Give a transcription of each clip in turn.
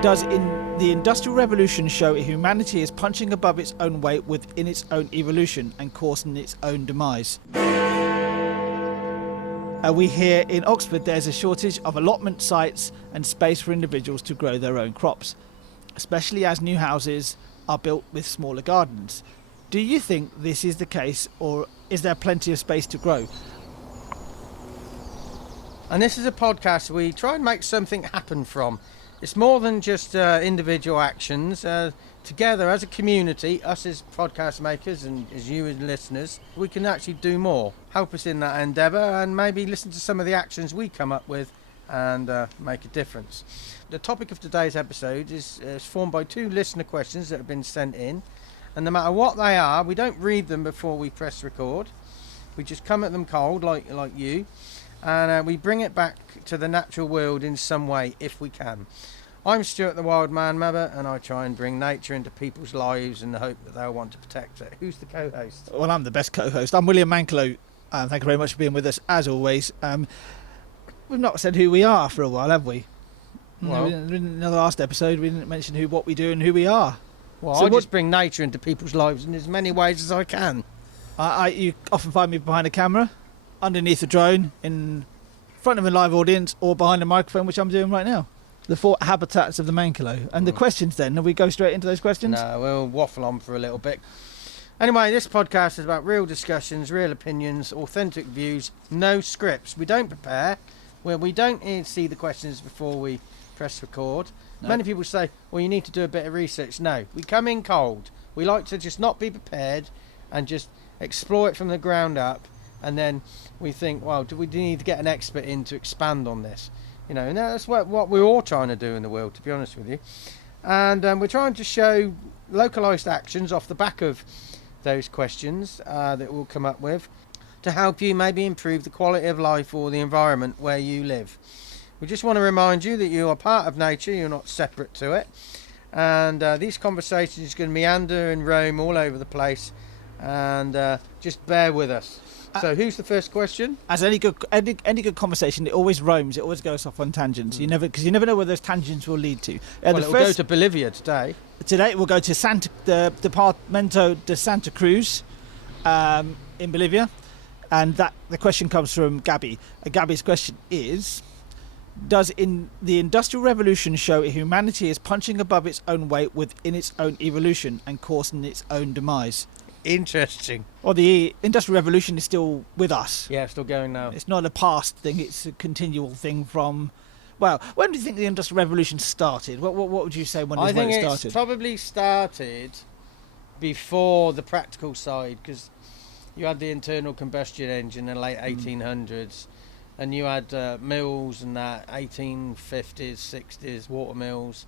Does the Industrial Revolution show humanity is punching above its own weight within its own evolution and causing its own demise? We hear in Oxford there's a shortage of allotment sites and space for individuals to grow their own crops, especially as new houses are built with smaller gardens. Do you think this is the case, or is there plenty of space to grow? And this is a podcast we try and make something happen from. It's more than just individual actions. Together as a community, us as podcast makers and as you as listeners, we can actually do more. Help us in that endeavour and maybe listen to some of the actions we come up with and make a difference. The topic of today's episode is formed by 2 listener questions that have been sent in. And no matter what they are, we don't read them before we press record. We just come at them cold like you. And we bring it back to the natural world in some way if we can. I'm Stuart the Wild Man Mother, and I try and bring nature into people's lives in the hope that they'll want to protect it. Who's the co-host? Well, I'm the best co-host. I'm William Manklow. Thank you very much for being with us, as always. We've not said who we are for a while, have we? Well, in the last episode, we didn't mention what we do and who we are. Well, so I just bring nature into people's lives in as many ways as I can. You often find me behind a camera, underneath a drone, in front of a live audience, or behind a microphone, which I'm doing right now. The 4 habitats of the Manklow. And the questions then, will we go straight into those questions? No, we'll waffle on for a little bit. Anyway, this podcast is about real discussions, real opinions, authentic views, no scripts. We don't prepare. We don't see the questions before we press record. No. Many people say, well, you need to do a bit of research. No, we come in cold. We like to just not be prepared and just explore it from the ground up. And then we think, well, do we need to get an expert in to expand on this? You know, and that's what we're all trying to do in the world, to be honest with you. And we're trying to show localised actions off the back of those questions that we'll come up with to help you maybe improve the quality of life or the environment where you live. We just want to remind you that you are part of nature, you're not separate to it. And these conversations are going to meander and roam all over the place. And just bear with us. So who's the first question? As any good conversation, it always roams. It always goes off on tangents. Because you never know where those tangents will lead to. We'll go to Bolivia today. Today we'll go to the Departamento De Santa Cruz in Bolivia, and the question comes from Gaby. Gaby's question is: does the Industrial Revolution show humanity is punching above its own weight within its own evolution and causing its own demise? Interesting. Well, the Industrial Revolution is still with us. Yeah, still going now. It's not a past thing, it's a continual thing from... Well, when do you think the Industrial Revolution started? What would you say when it started? I think it probably started before the practical side, because you had the internal combustion engine in the late 1800s, and you had mills and that, 1850s, 60s, water mills.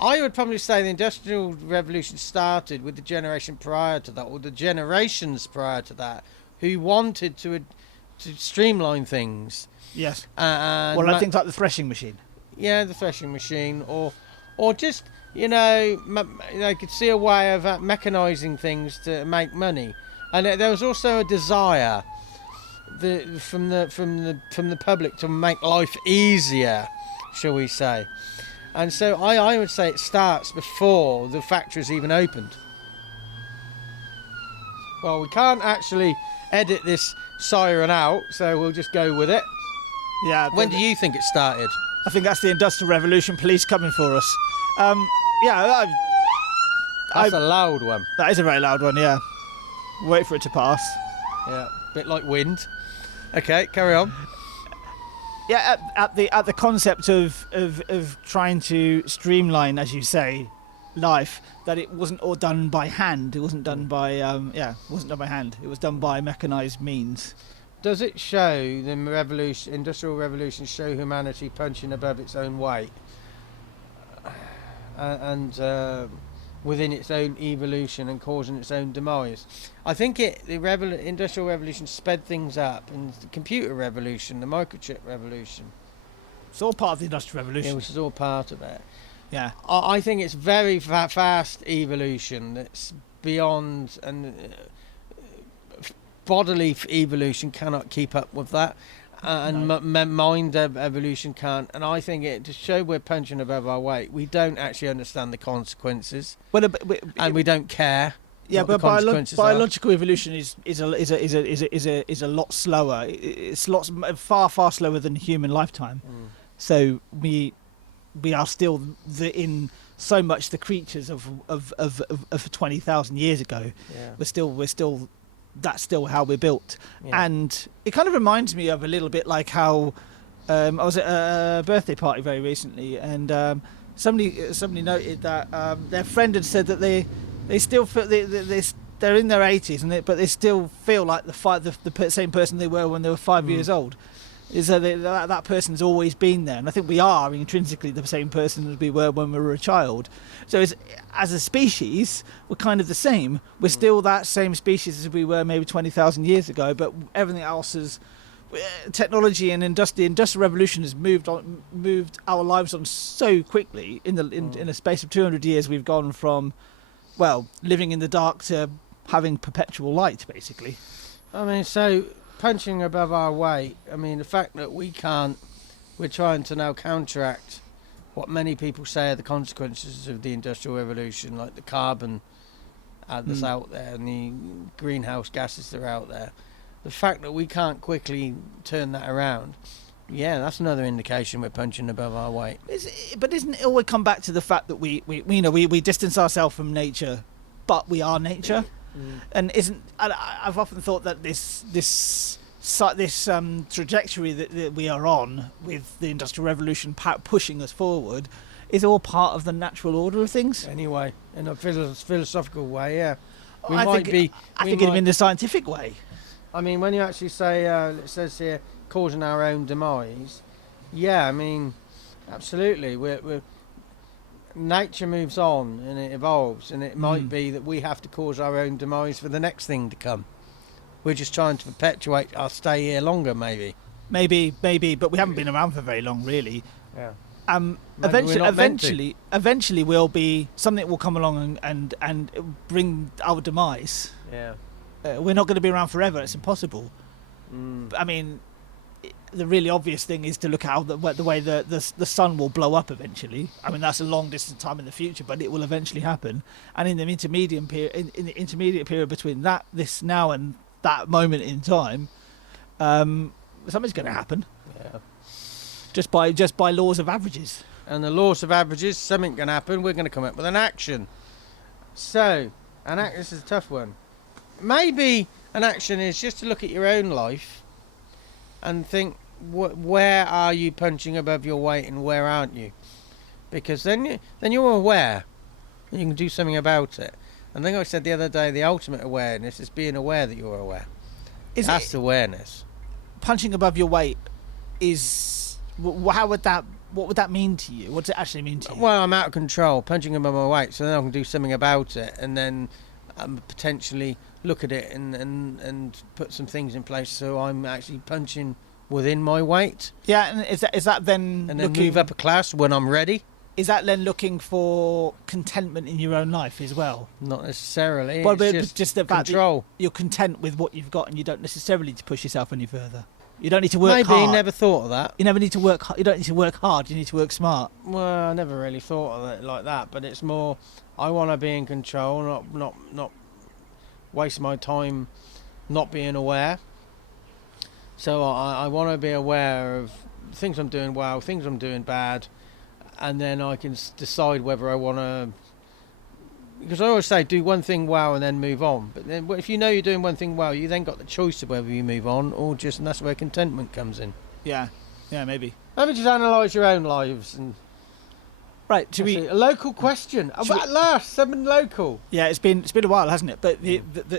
I would probably say the Industrial Revolution started with the generation prior to that, or the generations prior to that, who wanted to streamline things. Yes. Well, things like the threshing machine. Yeah, the threshing machine, or just they could see a way of mechanising things to make money, and there was also a desire from the public to make life easier, shall we say. And so I would say it starts before the factories even opened. Well, we can't actually edit this siren out, so we'll just go with it. Yeah. When do you think it started? I think that's the Industrial Revolution police coming for us. Yeah. That's a loud one. That is a very loud one, yeah. Wait for it to pass. Yeah, a bit like wind. Okay, carry on. Yeah, at the concept of trying to streamline, as you say, life, that it wasn't all done by hand. It wasn't done by it wasn't done by hand. It was done by mechanized means. Does it show the Industrial Revolution show humanity punching above its own weight and within its own evolution and causing its own demise? I think the Industrial Revolution sped things up, and the computer revolution, the microchip revolution. It's all part of the Industrial Revolution. Yeah, which is all part of it. Yeah. I think it's very fast evolution that's beyond, and bodily evolution cannot keep up with that. and mind evolution can't. And I think to show we're punching above our weight, we don't actually understand the consequences, and we don't care. Yeah, but consequences biological evolution is a lot slower. It's far slower than human lifetime. So we are still in so much the creatures of 20,000 years ago. Yeah. We're still that's still how we're built. Yeah. And it kind of reminds me of a little bit like how I was at a birthday party very recently, and somebody noted that their friend had said that they still feel they're in their 80s, but they still feel like the same person they were when they were 5 years old. Is that person's always been there, and I think we are intrinsically the same person as we were when we were a child. So as a species, we're kind of the same. We're still that same species as we were maybe 20,000 years ago, but everything else is technology and the industrial revolution has moved our lives on so quickly. In a space of 200 years, we've gone from living in the dark to having perpetual light, basically. I mean, so punching above our weight, I mean, the fact that we're trying to now counteract what many people say are the consequences of the Industrial Revolution, like the carbon that's out there and the greenhouse gases that are out there. The fact that we can't quickly turn that around, that's another indication we're punching above our weight. But isn't it always come back to the fact that we distance ourselves from nature, but we are nature? And I've often thought that this trajectory that we are on with the Industrial Revolution pushing us forward is all part of the natural order of things. Anyway, in a philosophical way, yeah. I think in the scientific way. I mean, when you actually say, it says here, causing our own demise, I mean, absolutely. Nature moves on and it evolves, and it might be that we have to cause our own demise for the next thing to come. We're just trying to perpetuate our stay here longer, maybe. Maybe, but we haven't been around for very long, really. Yeah. Eventually, we'll be something will come along and bring our demise. Yeah. We're not going to be around forever. It's impossible. I mean, the really obvious thing is to look at the way the sun will blow up eventually. I mean, that's a long distance time in the future, but it will eventually happen. And in the intermediate period between this now and that moment in time, something's going to happen. Yeah. Just by laws of averages. And the laws of averages, something can happen. We're going to come up with an action. So, this is a tough one. Maybe an action is just to look at your own life and think, where are you punching above your weight and where aren't you? Because then you're aware and you can do something about it. And like I said the other day, the ultimate awareness is being aware that you're aware. That's awareness. Punching above your weight is what would that mean to you? What does it actually mean to you? Well, I'm out of control, punching above my weight, so then I can do something about it, and then potentially look at it and put some things in place so I'm actually punching within my weight. Yeah, and is that then and then move up a class when I'm ready? Is that then looking for contentment in your own life as well? Not necessarily. Well, it's just the fact control. That you're content with what you've got and you don't necessarily need to push yourself any further. You don't need to work hard. Maybe never thought of that. You never need to work. You don't need to work hard. You need to work smart. Well, I never really thought of it like that. But it's more, I want to be in control, not waste my time not being aware. So I want to be aware of things I'm doing well, things I'm doing bad, and then I can decide whether I want to. Because I always say, do one thing well and then move on. But then, if you know you're doing one thing well, you then got the choice of whether you move on or just, and that's where contentment comes in. Yeah, maybe. Maybe just analyse your own lives and. Right, a local question. At last, something local. Yeah, it's been a while, hasn't it? But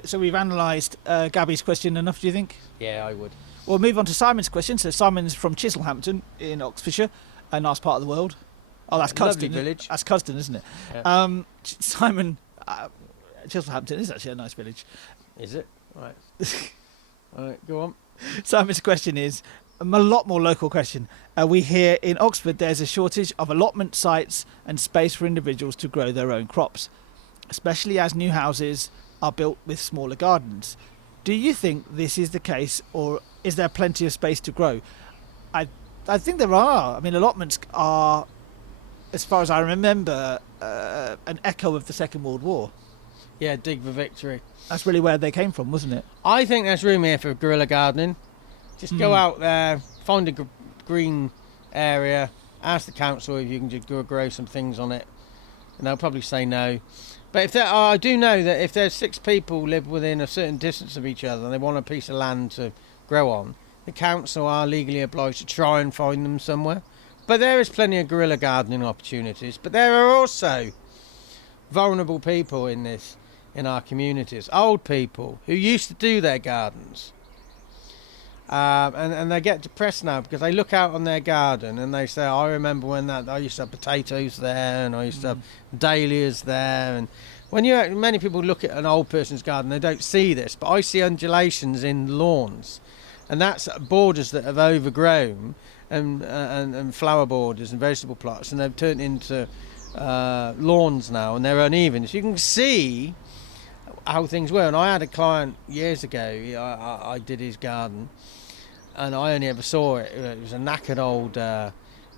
so we've analysed Gaby's question enough, do you think? Yeah, I would. We'll move on to Simon's question. So Simon's from Chislhampton in Oxfordshire, a nice part of the world. Oh, that's Cuddesdon. Lovely village. That's Cuddesdon, isn't it? Yeah. Simon, Chislhampton is actually a nice village. Is it? Right. Right, go on. Simon's question is a lot more local question. We hear in Oxford there's a shortage of allotment sites and space for individuals to grow their own crops, especially as new houses are built with smaller gardens. Do you think this is the case, or is there plenty of space to grow? I think there are. I mean, allotments are, as far as I remember, an echo of the Second World War. Yeah, dig for victory. That's really where they came from, wasn't it? I think there's room here for guerrilla gardening. Just go out there, find a green area, ask the council if you can just grow some things on it, and they'll probably say no. But if I do know that if there's 6 people live within a certain distance of each other and they want a piece of land to grow on, the council are legally obliged to try and find them somewhere. But there is plenty of guerrilla gardening opportunities. But there are also vulnerable people in our communities, old people who used to do their gardens. And they get depressed now because they look out on their garden and they say, I remember when I used to have potatoes there and I used to have dahlias there. And many people look at an old person's garden, they don't see this, but I see undulations in lawns, and that's borders that have overgrown and flower borders and vegetable plots, and they've turned into lawns now, and they're uneven. So you can see how things were. And I had a client years ago, I did his garden, and I only ever saw it. It was a knackered old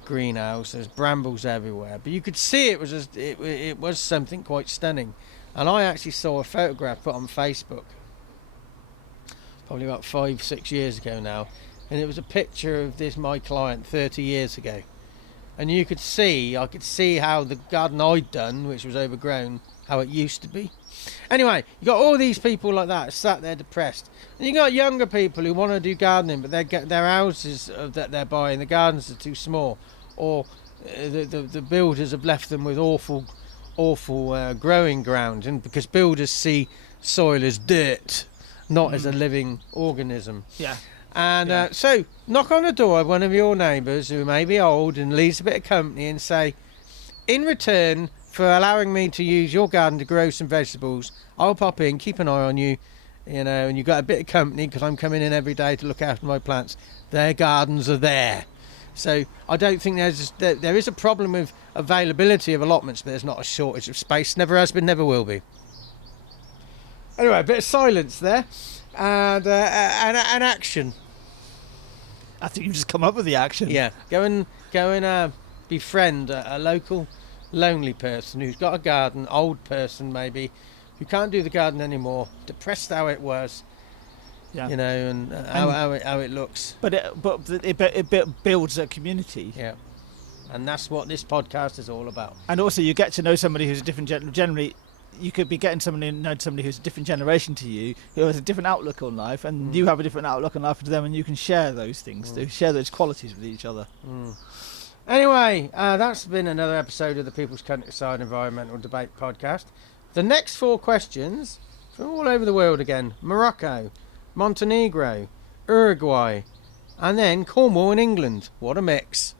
greenhouse. There's brambles everywhere, but you could see it was something quite stunning. And I actually saw a photograph put on Facebook, probably about 5-6 years ago now, and it was a picture of my client 30 years ago. And I could see how the garden I'd done, which was overgrown, how it used to be. Anyway, you got all these people like that sat there depressed, and you got younger people who want to do gardening, but their houses that they're buying, the gardens are too small, or the builders have left them with awful growing ground, and because builders see soil as dirt, not as a living organism. Yeah. And so knock on the door of one of your neighbours who may be old and leads a bit of company and say, in return for allowing me to use your garden to grow some vegetables, I'll pop in, keep an eye on you, and you've got a bit of company because I'm coming in every day to look after my plants. Their gardens are there. So I don't think there is a problem with availability of allotments, but there's not a shortage of space. Never has been, never will be. Anyway, a bit of silence there, and action. I think you just come up with the action. Yeah, go and befriend a local lonely person who's got a garden, old person maybe, who can't do the garden anymore, depressed how it was, and how it looks. But it builds a community. Yeah, and that's what this podcast is all about. And also, you get to know somebody who's a different generally. You could be getting somebody who's a different generation to you, who has a different outlook on life, and you have a different outlook on life to them, and you can share those things, share those qualities with each other. Anyway, that's been another episode of the People's Countryside Environmental Debate Podcast. The next 4 questions from all over the world again: Morocco, Montenegro, Uruguay, and then Cornwall in England. What a mix.